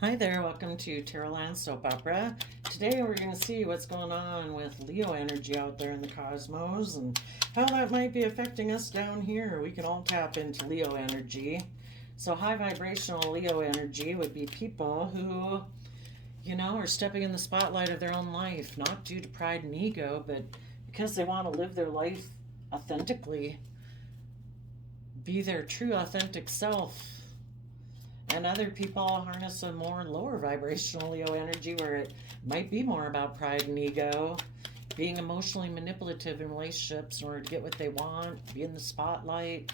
Hi there, welcome to Terraland Soap Opera. Today we're going to see what's going on with Leo energy out there in the cosmos and how that might be affecting us down here. We can all tap into Leo energy. So high vibrational Leo energy would be people who, are stepping in the spotlight of their own life, not due to pride and ego, but because they want to live their life authentically, be their true authentic self. And other people harness a more lower vibrational Leo energy where it might be more about pride and ego, being emotionally manipulative in relationships in order to get what they want, be in the spotlight.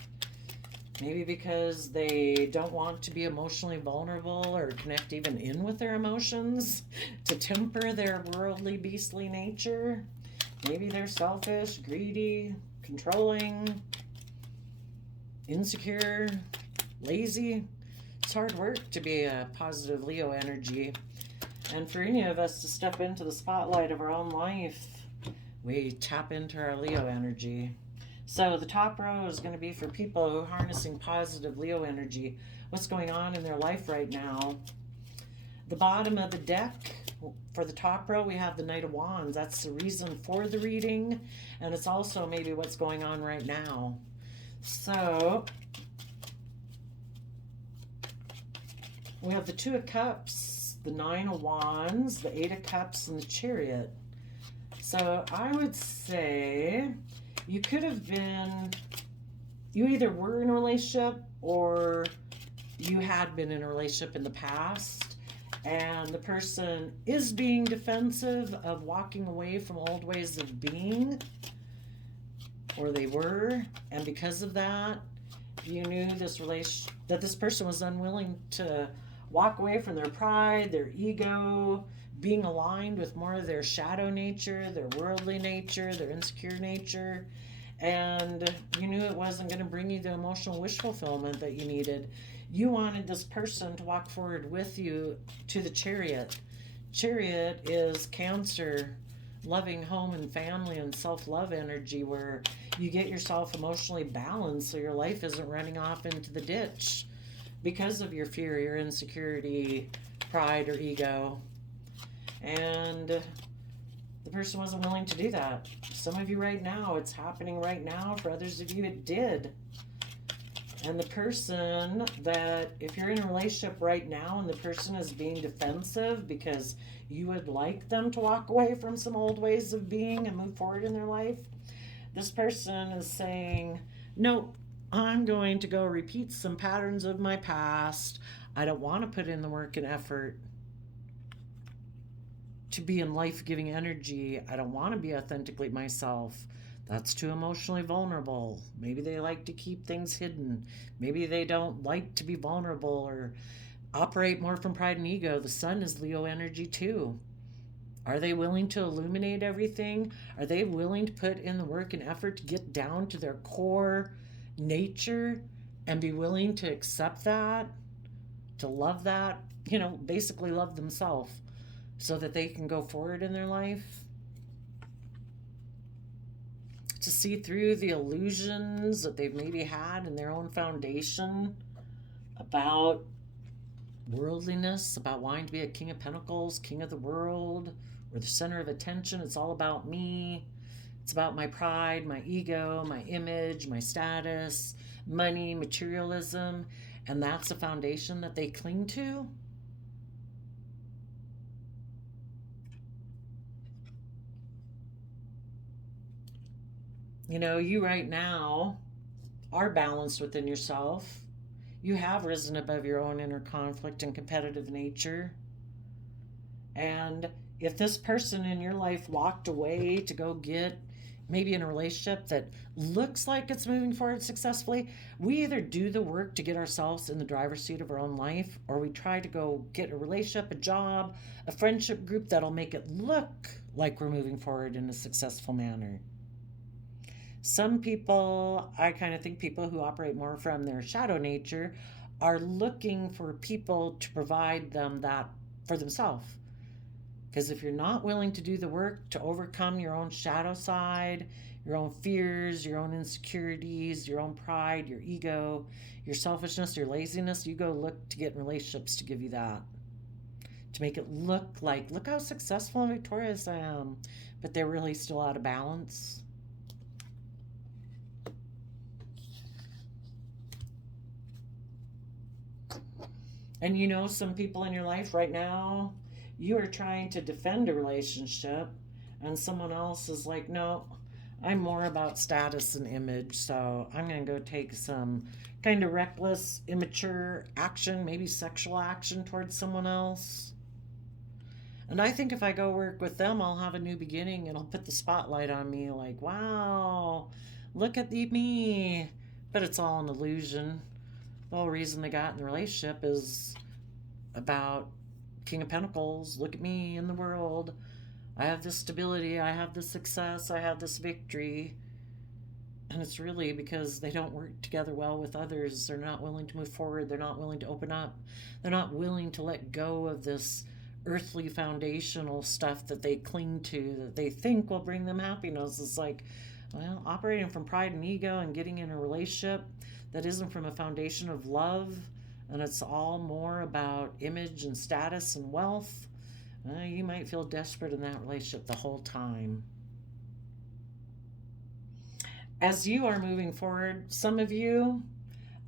Maybe because they don't want to be emotionally vulnerable or connect even in with their emotions to temper their worldly, beastly nature. Maybe they're selfish, greedy, controlling, insecure, lazy. It's hard work to be a positive Leo energy. And for any of us to step into the spotlight of our own life, we tap into our Leo energy. So the top row is going to be for people who are harnessing positive Leo energy. What's going on in their life right now? The bottom of the deck, for the top row, we have the Knight of Wands. That's the reason for the reading, and it's also maybe what's going on right now. So we have the Two of Cups, the Nine of Wands, the Eight of Cups, and the Chariot. So I would say you could have been, you either were in a relationship or you had been in a relationship in the past, and the person is being defensive of walking away from old ways of being, or they were, and because of that, you knew that this person was unwilling to walk away from their pride, their ego, being aligned with more of their shadow nature, their worldly nature, their insecure nature. And you knew it wasn't going to bring you the emotional wish fulfillment that you needed. You wanted this person to walk forward with you to the Chariot. Chariot is Cancer, loving home and family and self-love energy, where you get yourself emotionally balanced so your life isn't running off into the ditch because of your fear, your insecurity, pride, or ego. And the person wasn't willing to do that. Some of you right now, it's happening right now. For others of you, it did. And the person that, if you're in a relationship right now and the person is being defensive because you would like them to walk away from some old ways of being and move forward in their life, this person is saying, nope, I'm going to go repeat some patterns of my past. I don't want to put in the work and effort to be in life giving energy. I don't want to be authentically myself. That's too emotionally vulnerable. Maybe they like to keep things hidden. Maybe they don't like to be vulnerable or operate more from pride and ego. The sun is Leo energy too. Are they willing to illuminate everything? Are they willing to put in the work and effort to get down to their core nature and be willing to accept that, to love that, basically love themselves so that they can go forward in their life? To see through the illusions that they've maybe had in their own foundation about worldliness, about wanting to be a king of pentacles, king of the world, or the center of attention. It's all about me. It's about my pride, my ego, my image, my status, money, materialism, and that's the foundation that they cling to. You right now are balanced within yourself. You have risen above your own inner conflict and competitive nature. And if this person in your life walked away to go get maybe in a relationship that looks like it's moving forward successfully, we either do the work to get ourselves in the driver's seat of our own life, or we try to go get a relationship, a job, a friendship group that'll make it look like we're moving forward in a successful manner. Some people, I kind of think people who operate more from their shadow nature are looking for people to provide them that for themselves. Because if you're not willing to do the work to overcome your own shadow side, your own fears, your own insecurities, your own pride, your ego, your selfishness, your laziness, you go look to get in relationships to give you that. to make it look like, look how successful and victorious I am. But they're really still out of balance. And you know, some people in your life right now, you are trying to defend a relationship, and someone else is like, no, I'm more about status and image, so I'm going to go take some kind of reckless, immature action, maybe sexual action towards someone else. And I think if I go work with them, I'll have a new beginning. It'll put the spotlight on me like, wow, look at me. But it's all an illusion. The whole reason they got in the relationship is about King of Pentacles. Look at me in the world. I have this stability. I have this success. I have this victory. And it's really because they don't work together well with others. They're not willing to move forward. They're not willing to open up. They're not willing to let go of this earthly foundational stuff that they cling to, that they think will bring them happiness. It's like, well, operating from pride and ego and getting in a relationship that isn't from a foundation of love, and it's all more about image and status and wealth, you might feel desperate in that relationship the whole time. As you are moving forward, some of you,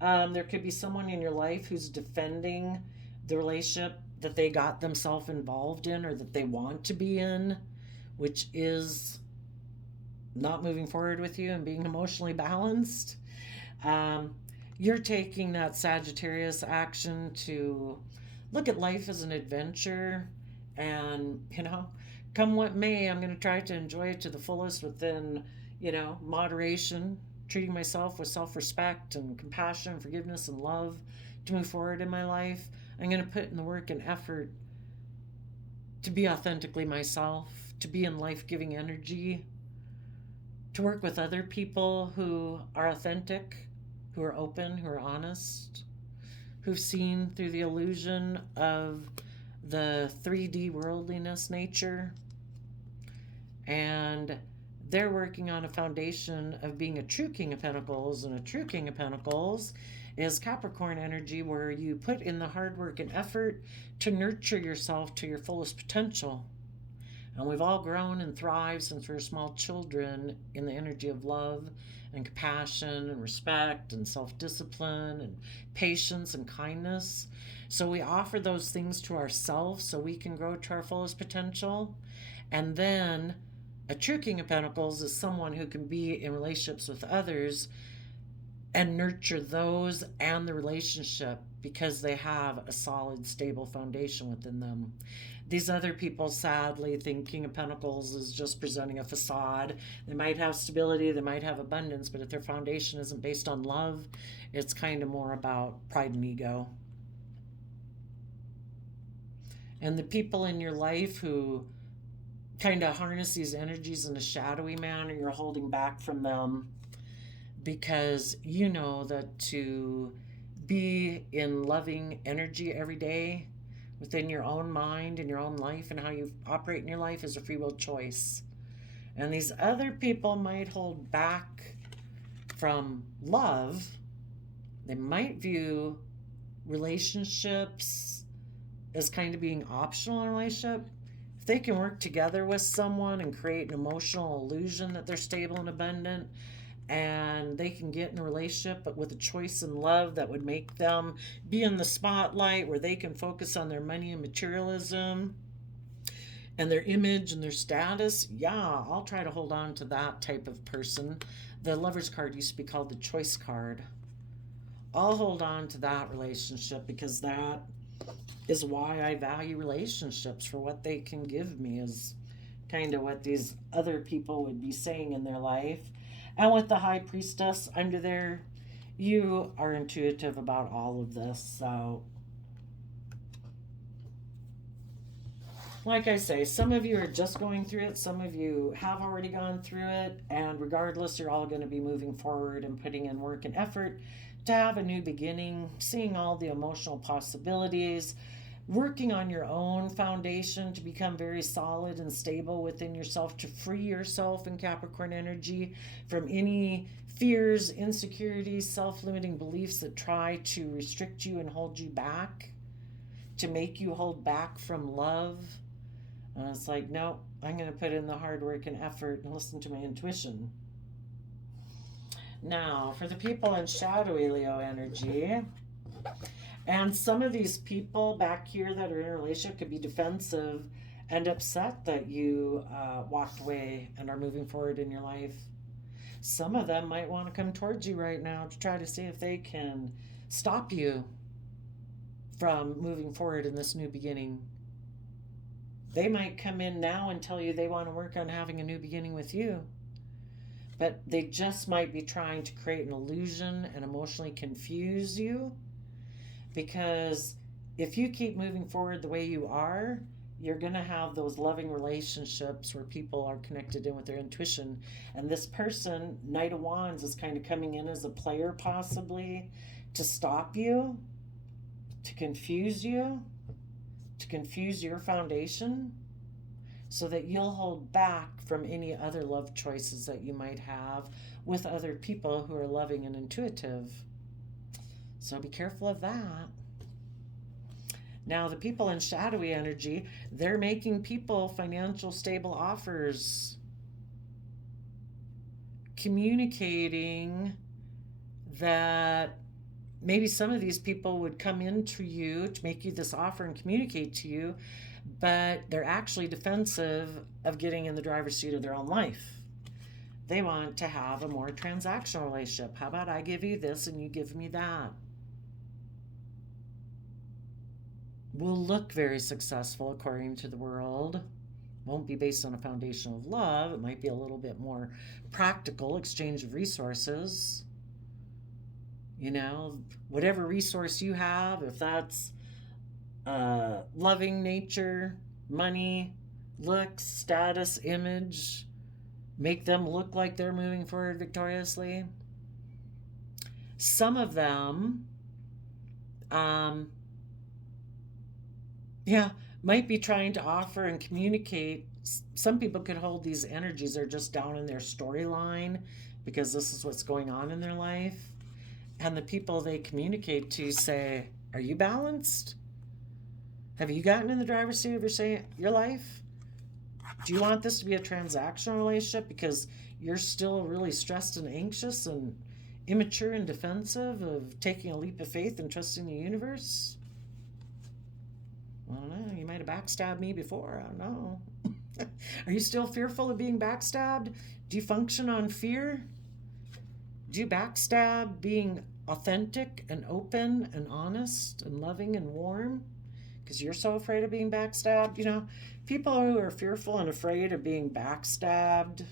there could be someone in your life who's defending the relationship that they got themselves involved in or that they want to be in, which is not moving forward with you and being emotionally balanced. You're taking that Sagittarius action to look at life as an adventure, and, you know, come what may, I'm going to try to enjoy it to the fullest within, you know, moderation, treating myself with self-respect and compassion, forgiveness, and love to move forward in my life. I'm going to put in the work and effort to be authentically myself, to be in life-giving energy, to work with other people who are authentic, who are open, who are honest, who've seen through the illusion of the 3D worldliness nature. And they're working on a foundation of being a true King of Pentacles, and a true King of Pentacles is Capricorn energy, where you put in the hard work and effort to nurture yourself to your fullest potential. And we've all grown and thrived since we were small children in the energy of love and compassion and respect and self-discipline and patience and kindness. So we offer those things to ourselves so we can grow to our fullest potential. And then a true King of Pentacles is someone who can be in relationships with others and nurture those and the relationship because they have a solid, stable foundation within them. These other people sadly think King of Pentacles is just presenting a facade. They might have stability, they might have abundance, but if their foundation isn't based on love, it's kind of more about pride and ego. And the people in your life who kind of harness these energies in a shadowy manner, you're holding back from them because you know that to be in loving energy every day within your own mind and your own life and how you operate in your life is a free will choice. And these other people might hold back from love. They might view relationships as kind of being optional in a relationship. If they can work together with someone and create an emotional illusion that they're stable and abundant, and they can get in a relationship but with a choice in love that would make them be in the spotlight, where they can focus on their money and materialism and their image and their status, yeah, I'll try to hold on to that type of person. The Lover's card used to be called the Choice card. I'll hold on to that relationship because that is why I value relationships, for what they can give me, is kind of what these other people would be saying in their life. And with the High Priestess under there, you are intuitive about all of this. So, like I say, some of you are just going through it. Some of you have already gone through it. And regardless, you're all going to be moving forward and putting in work and effort to have a new beginning, seeing all the emotional possibilities, working on your own foundation to become very solid and stable within yourself, to free yourself in Capricorn energy from any fears, insecurities, self-limiting beliefs that try to restrict you and hold you back, to make you hold back from love. And it's like, no, I'm going to put in the hard work and effort and listen to my intuition. Now, for the people in shadowy Leo energy, and some of these people back here that are in a relationship could be defensive and upset that you walked away and are moving forward in your life. Some of them might want to come towards you right now to try to see if they can stop you from moving forward in this new beginning. They might come in now and tell you they want to work on having a new beginning with you. But they just might be trying to create an illusion and emotionally confuse you. Because if you keep moving forward the way you are, you're going to have those loving relationships where people are connected in with their intuition. And this person, Knight of Wands, is kind of coming in as a player possibly to stop you, to confuse you, to confuse your foundation, so that you'll hold back from any other love choices that you might have with other people who are loving and intuitive. So be careful of that. Now, the people in shadowy energy, they're making people financial stable offers, communicating that maybe some of these people would come into you to make you this offer and communicate to you, but they're actually defensive of getting in the driver's seat of their own life. They want to have a more transactional relationship. How about I give you this and you give me that? Will look very successful according to the world. Won't be based on a foundation of love. It might be a little bit more practical exchange of resources. You know, whatever resource you have, if that's loving nature, money, looks, status, image, make them look like they're moving forward victoriously. Some of them, might be trying to offer and communicate. Some people could hold these energies are just down in their storyline because this is what's going on in their life. And the people they communicate to say, are you balanced? Have you gotten in the driver's seat of your life? Do you want this to be a transactional relationship because you're still really stressed and anxious and immature and defensive of taking a leap of faith and trusting the universe? I don't know. You might have backstabbed me before. I don't know. Are you still fearful of being backstabbed? Do you function on fear? Do you backstab being authentic and open and honest and loving and warm? Because you're so afraid of being backstabbed. You know, people who are fearful and afraid of being backstabbed,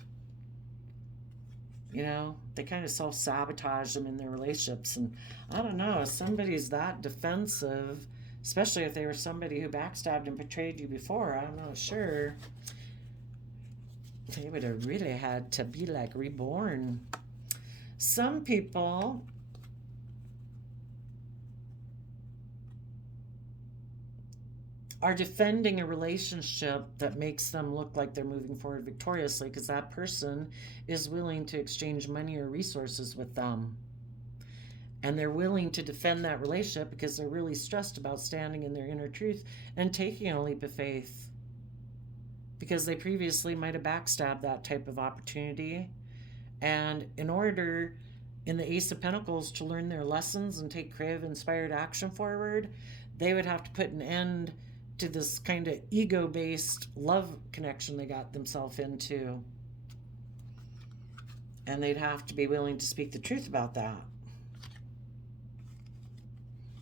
you know, they kind of self-sabotage them in their relationships. And I don't know, if somebody's that defensive, especially if they were somebody who backstabbed and betrayed you before, I'm not sure. They would have really had to be like reborn. Some people are defending a relationship that makes them look like they're moving forward victoriously because that person is willing to exchange money or resources with them. And they're willing to defend that relationship because they're really stressed about standing in their inner truth and taking a leap of faith. Because they previously might have backstabbed that type of opportunity. And in order, in the Ace of Pentacles, to learn their lessons and take creative, inspired action forward, they would have to put an end to this kind of ego-based love connection they got themselves into. And they'd have to be willing to speak the truth about that.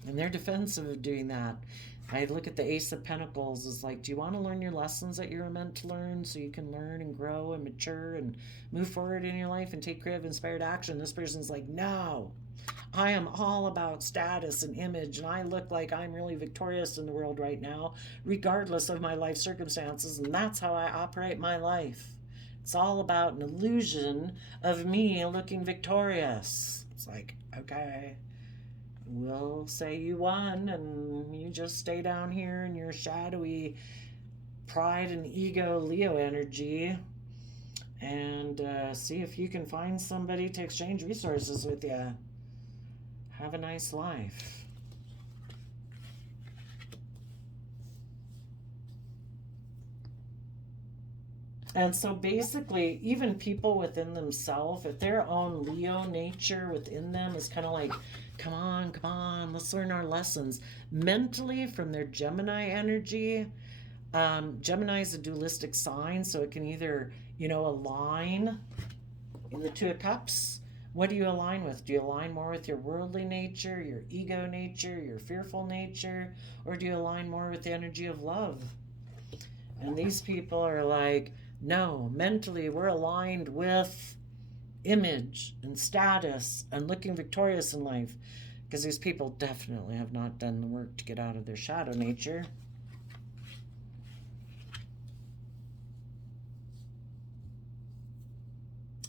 And they're defensive of doing that. I look at the Ace of Pentacles as like, do you want to learn your lessons that you're meant to learn so you can learn and grow and mature and move forward in your life and take creative, inspired action? This person's like, no, I am all about status and image, and I look like I'm really victorious in the world right now, regardless of my life circumstances, and that's how I operate my life. It's all about an illusion of me looking victorious. It's like, okay, we'll say you won and you just stay down here in your shadowy pride and ego Leo energy and see if you can find somebody to exchange resources with you. Have a nice life. And so basically, even people within themselves, if their own Leo nature within them is kind of like, come on, let's learn our lessons. Mentally, from their Gemini energy, Gemini is a dualistic sign, so it can either, align in the Two of Cups. What do you align with? Do you align more with your worldly nature, your ego nature, your fearful nature, or do you align more with the energy of love? And these people are like, no, mentally we're aligned with image and status and looking victorious in life, because these people definitely have not done the work to get out of their shadow nature.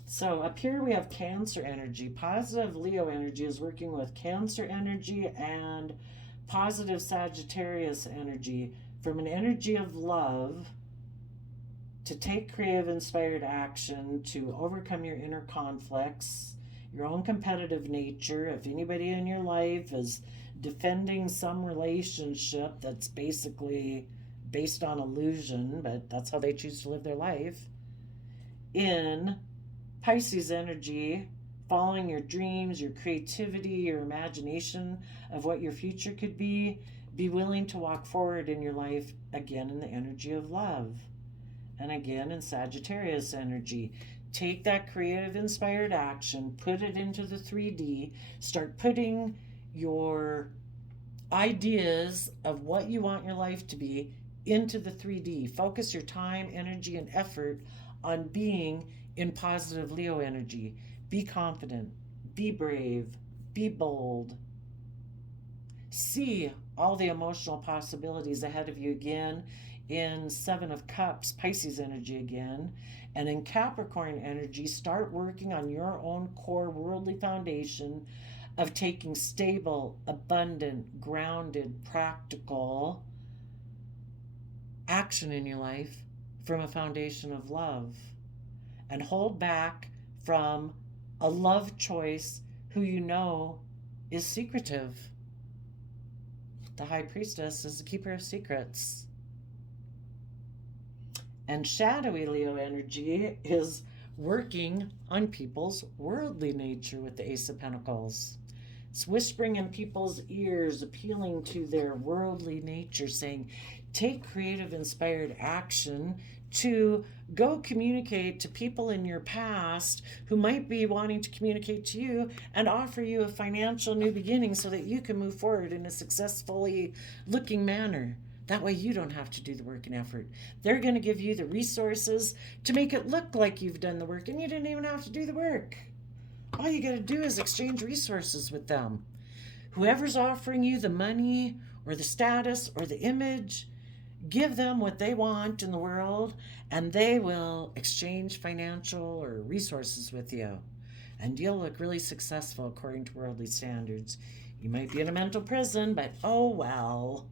So up here we have Cancer energy. Positive Leo energy is working with Cancer energy and positive Sagittarius energy from an energy of love to take creative inspired action to overcome your inner conflicts, your own competitive nature. If anybody in your life is defending some relationship that's basically based on illusion, but that's how they choose to live their life. In Pisces energy, following your dreams, your creativity, your imagination of what your future could be willing to walk forward in your life again in the energy of love. And again in Sagittarius energy, take that creative inspired action, put it into the 3D, start putting your ideas of what you want your life to be into the 3D. Focus your time, energy, and effort on being in positive Leo energy. Be confident, be brave, be bold. See all the emotional possibilities ahead of you again in Seven of Cups, Pisces energy again. And in Capricorn energy, start working on your own core worldly foundation of taking stable, abundant, grounded, practical action in your life from a foundation of love. And hold back from a love choice who you know is secretive. The High Priestess is the keeper of secrets. And shadowy Leo energy is working on people's worldly nature with the Ace of Pentacles. It's whispering in people's ears, appealing to their worldly nature, saying, take creative, inspired action to go communicate to people in your past who might be wanting to communicate to you and offer you a financial new beginning so that you can move forward in a successfully looking manner. That way you don't have to do the work and effort. They're going to give you the resources to make it look like you've done the work, and you didn't even have to do the work. All you got to do is exchange resources with them. Whoever's offering you the money or the status or the image, give them what they want in the world, and they will exchange financial or resources with you. And you'll look really successful according to worldly standards. You might be in a mental prison, but oh well.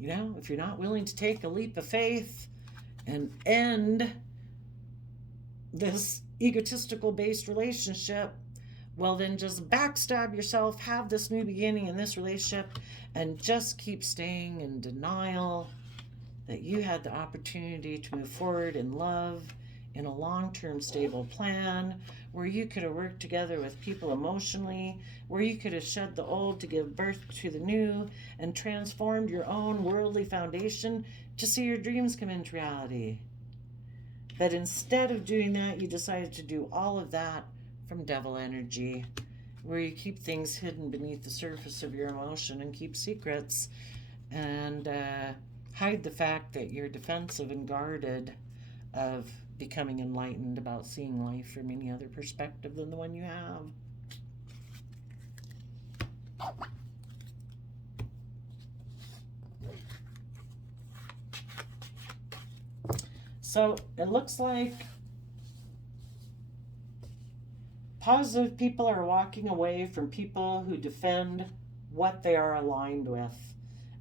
If you're not willing to take a leap of faith and end this egotistical based relationship, well, then just backstab yourself, have this new beginning in this relationship, and just keep staying in denial that you had the opportunity to move forward in love, in a long-term stable plan, where you could have worked together with people emotionally, where you could have shed the old to give birth to the new, and transformed your own worldly foundation to see your dreams come into reality. But instead of doing that, you decided to do all of that from devil energy, where you keep things hidden beneath the surface of your emotion and keep secrets and hide the fact that you're defensive and guarded of becoming enlightened about seeing life from any other perspective than the one you have. So it looks like positive people are walking away from people who defend what they are aligned with.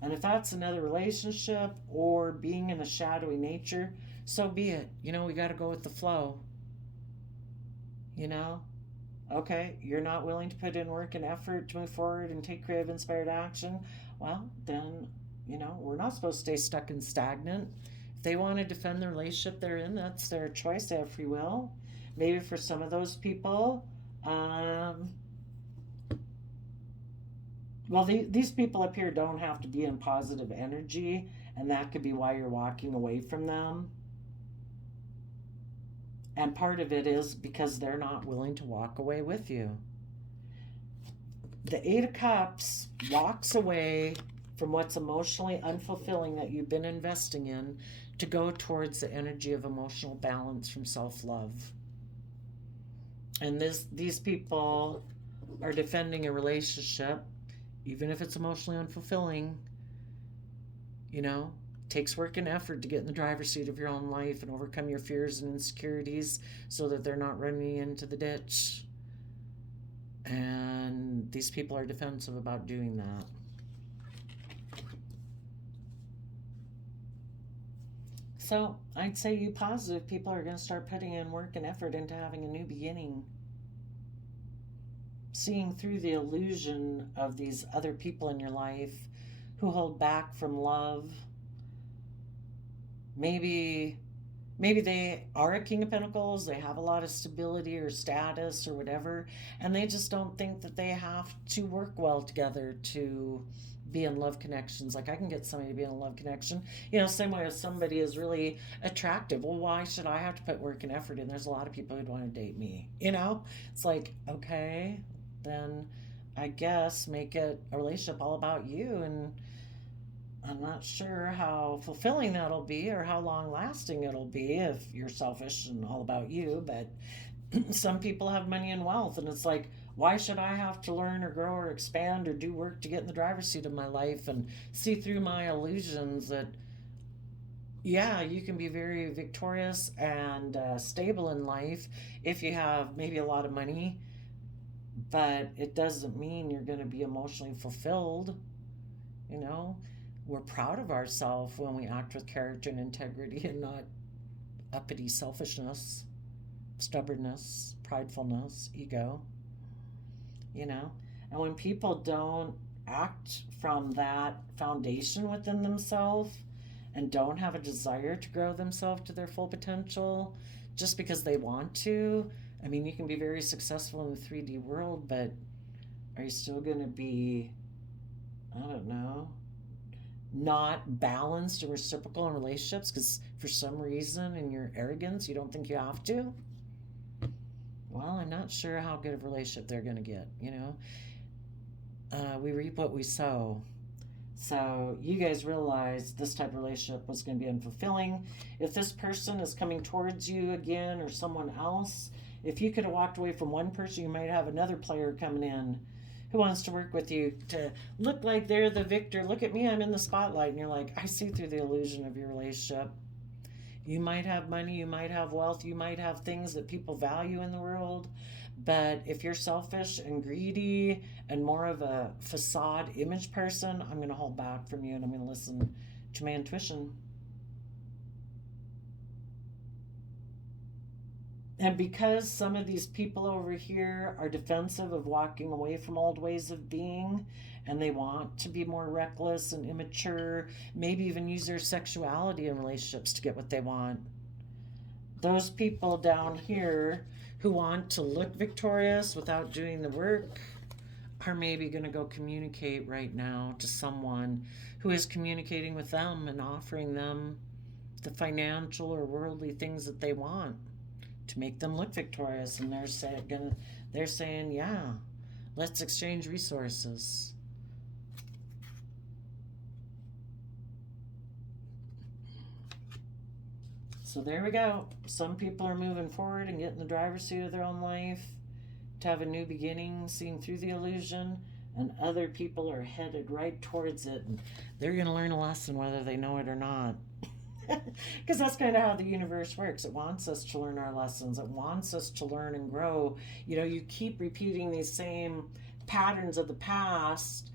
And if that's another relationship or being in a shadowy nature, so be it. We got to go with the flow. Okay, you're not willing to put in work and effort to move forward and take creative, inspired action. Well, then, we're not supposed to stay stuck and stagnant. They want to defend the relationship they're in. That's their choice. They have free will. Maybe for some of those people, well, these people up here don't have to be in positive energy, and that could be why you're walking away from them. And part of it is because they're not willing to walk away with you. The Eight of Cups walks away from what's emotionally unfulfilling that you've been investing in to go towards the energy of emotional balance from self-love. And these people are defending a relationship, even if it's emotionally unfulfilling. You know, it takes work and effort to get in the driver's seat of your own life and overcome your fears and insecurities so that they're not running into the ditch. And these people are defensive about doing that. So I'd say you positive people are going to start putting in work and effort into having a new beginning. Seeing through the illusion of these other people in your life who hold back from love. Maybe they are a King of Pentacles, they have a lot of stability or status or whatever, and they just don't think that they have to work well together to be in love connections. Like, I can get somebody to be in a love connection, you know, same way as somebody is really attractive. Well, why should I have to put work and effort in? There's a lot of people who'd want to date me, you know? It's like, okay, then I guess make it a relationship all about you. And I'm not sure how fulfilling that'll be or how long lasting it'll be if you're selfish and all about you. But some people have money and wealth, and it's like, why should I have to learn or grow or expand or do work to get in the driver's seat of my life and see through my illusions that, yeah, you can be very victorious and stable in life if you have maybe a lot of money, but it doesn't mean you're going to be emotionally fulfilled. You know, we're proud of ourselves when we act with character and integrity and not uppity selfishness, stubbornness, pridefulness, ego, you know. And when people don't act from that foundation within themselves and don't have a desire to grow themselves to their full potential just because they want to, I mean, you can be very successful in the 3D world, but are you still going to be, I don't know, not balanced and reciprocal in relationships because for some reason in your arrogance you don't think you have to? Well, I'm not sure how good of a relationship they're going to get, you know. We reap what we sow. So you guys realize this type of relationship was going to be unfulfilling. If this person is coming towards you again or someone else, if you could have walked away from one person, you might have another player coming in who wants to work with you to look like they're the victor. Look at me, I'm in the spotlight. And you're like, I see through the illusion of your relationship. You might have money, you might have wealth, you might have things that people value in the world. But if you're selfish and greedy and more of a facade image person, I'm going to hold back from you and I'm going to listen to my intuition. And because some of these people over here are defensive of walking away from old ways of being, and they want to be more reckless and immature, maybe even use their sexuality in relationships to get what they want. Those people down here who want to look victorious without doing the work are maybe going to go communicate right now to someone who is communicating with them and offering them the financial or worldly things that they want to make them look victorious. And they're saying, yeah, let's exchange resources. So there we go. Some people are moving forward and getting the driver's seat of their own life to have a new beginning, seeing through the illusion, and other people are headed right towards it, and they're going to learn a lesson whether they know it or not. Because that's kind of how the universe works. It wants us to learn our lessons. It wants us to learn and grow. You know, you keep repeating these same patterns of the past,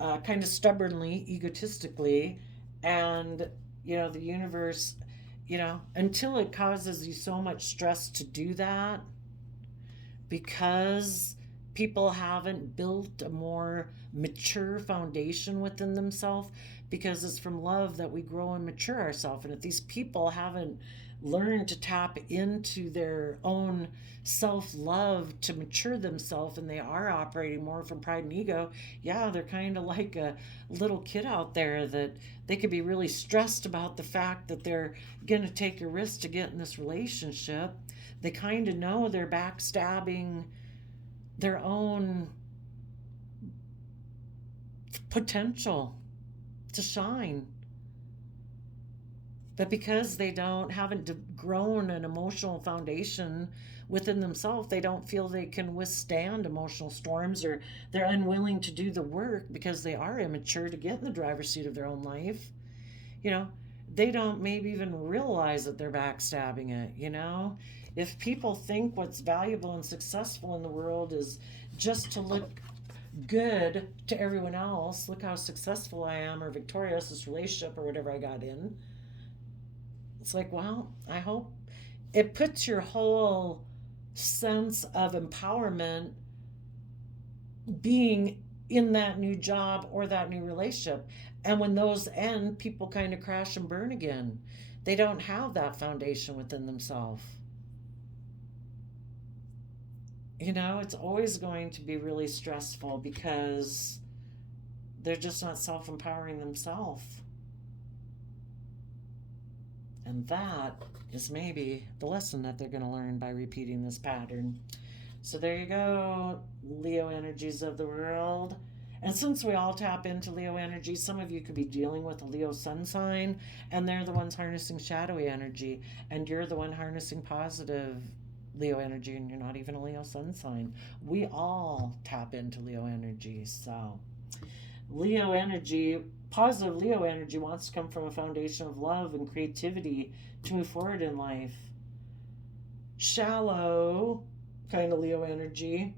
kind of stubbornly, egotistically, and, you know, the universe, you know, until it causes you so much stress to do that, because people haven't built a more mature foundation within themselves, because it's from love that we grow and mature ourselves. And if these people haven't learned to tap into their own self-love to mature themselves, and they are operating more from pride and ego, yeah, they're kind of like a little kid out there that they could be really stressed about the fact that they're going to take a risk to get in this relationship. They kind of know they're backstabbing their own potential to shine. But because they haven't grown an emotional foundation within themselves, they don't feel they can withstand emotional storms, or they're unwilling to do the work because they are immature to get in the driver's seat of their own life. You know, they don't maybe even realize that they're backstabbing it, you know? If people think what's valuable and successful in the world is just to look good to everyone else, look how successful I am or victorious this relationship or whatever I got in, it's like, well, I hope it puts your whole sense of empowerment being in that new job or that new relationship. And when those end, people kind of crash and burn again. They don't have that foundation within themselves. You know, it's always going to be really stressful because they're just not self empowering themselves. And that is maybe the lesson that they're going to learn by repeating this pattern. So there you go, Leo energies of the world. And since we all tap into Leo energy, some of you could be dealing with a Leo sun sign, and they're the ones harnessing shadowy energy, and you're the one harnessing positive Leo energy, and you're not even a Leo sun sign. We all tap into Leo energy. So Leo energy, positive Leo energy, wants to come from a foundation of love and creativity to move forward in life. Shallow kind of Leo energy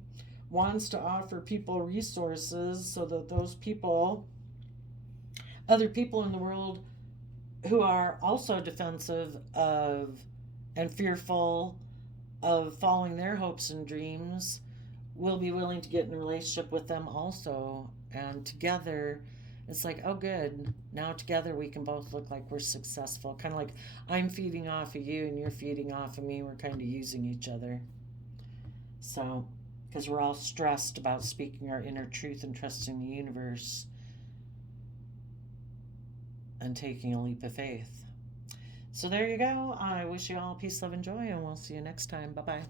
wants to offer people resources so that those people, other people in the world who are also defensive of and fearful of following their hopes and dreams, will be willing to get in a relationship with them also. And together, it's like, oh, good. Now together we can both look like we're successful. Kind of like I'm feeding off of you and you're feeding off of me. We're kind of using each other. So, because we're all stressed about speaking our inner truth and trusting the universe and taking a leap of faith. So there you go. I wish you all peace, love, and joy, and we'll see you next time. Bye-bye.